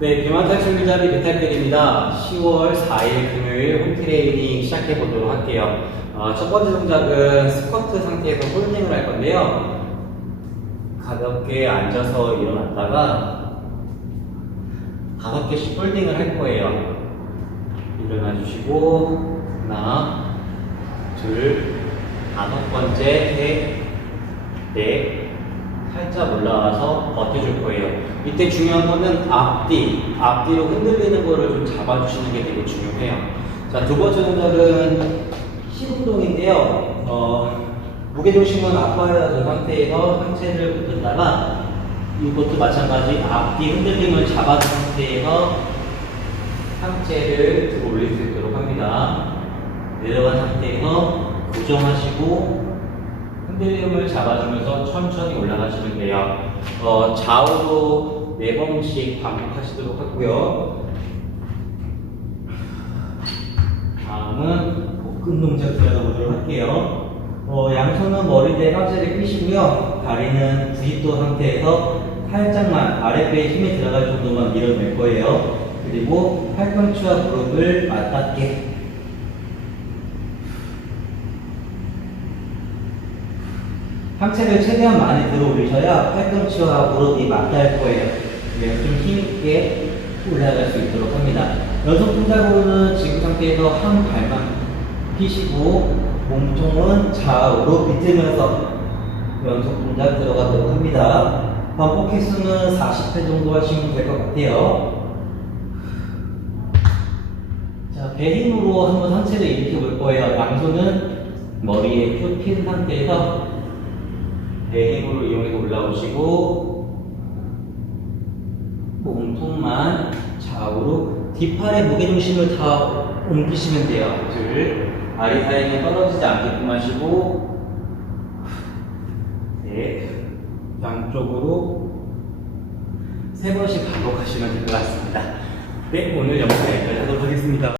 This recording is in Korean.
네, 비만탈 준비자비 메탈들입니다. 10월 4일 금요일 홈트레이닝 시작해 보도록 할게요. 어, 첫 번째 동작은 스쿼트 상태에서 홀딩을 할 건데요. 가볍게 앉아서 일어났다가 개씩 홀딩을 할 거예요. 일어나 주시고 하나, 둘, 다섯 번째, 셋, 넷, 살짝 올라와서 버텨줄 거예요. 이때 중요한 거는 앞뒤, 앞뒤로 흔들리는 거를 좀 잡아주시는 게 되게 중요해요. 자, 두 번째 동작은 힙 운동인데요. 어, 무게중심은 앞발라진 상태에서 상체를 붙였다가 이것도 마찬가지 앞뒤 흔들림을 잡아준 상태에서 상체를 들어 올릴 수 있도록 합니다. 내려간 상태에서 고정하시고 흔들림을 잡아주면서 천천히 올라가시면 돼요. 어, 좌우로 네 번씩 반복하시도록 하고요. 다음은 복근 동작 들어가 보도록 할게요. 어, 양손은 머리대 상체를 펴시고요. 다리는 90도 상태에서 살짝만 아랫배에 힘이 들어갈 정도만 밀어낼 거예요. 그리고 팔꿈치와 무릎을 맞닿게 상체를 최대한 많이 들어 올리셔야 팔꿈치와 무릎이 맞닿을 거예요. 그래서 좀 힘있게 올라갈 수 있도록 합니다. 연속 동작으로는 지금 상태에서 한 발만 피시고 몸통은 좌우로 비틀면서 연속 동작 들어가도록 합니다. 반복 횟수는 40회 정도 하시면 될 것 같아요. 자, 배 힘으로 한번 상체를 일으켜 볼 거예요. 양손은 머리에 펴핀 상태에서 배 힘으로 이용해서 올라오시고 몸통만 좌우로 뒷팔의 무게중심을 다 옮기시면 돼요. 둘, 아리 사이는 떨어지지 않게끔 하시고 넷, 양쪽으로 세 번씩 반복하시면 될 것 같습니다. 네, 오늘 영상 여기까지 하도록 하겠습니다.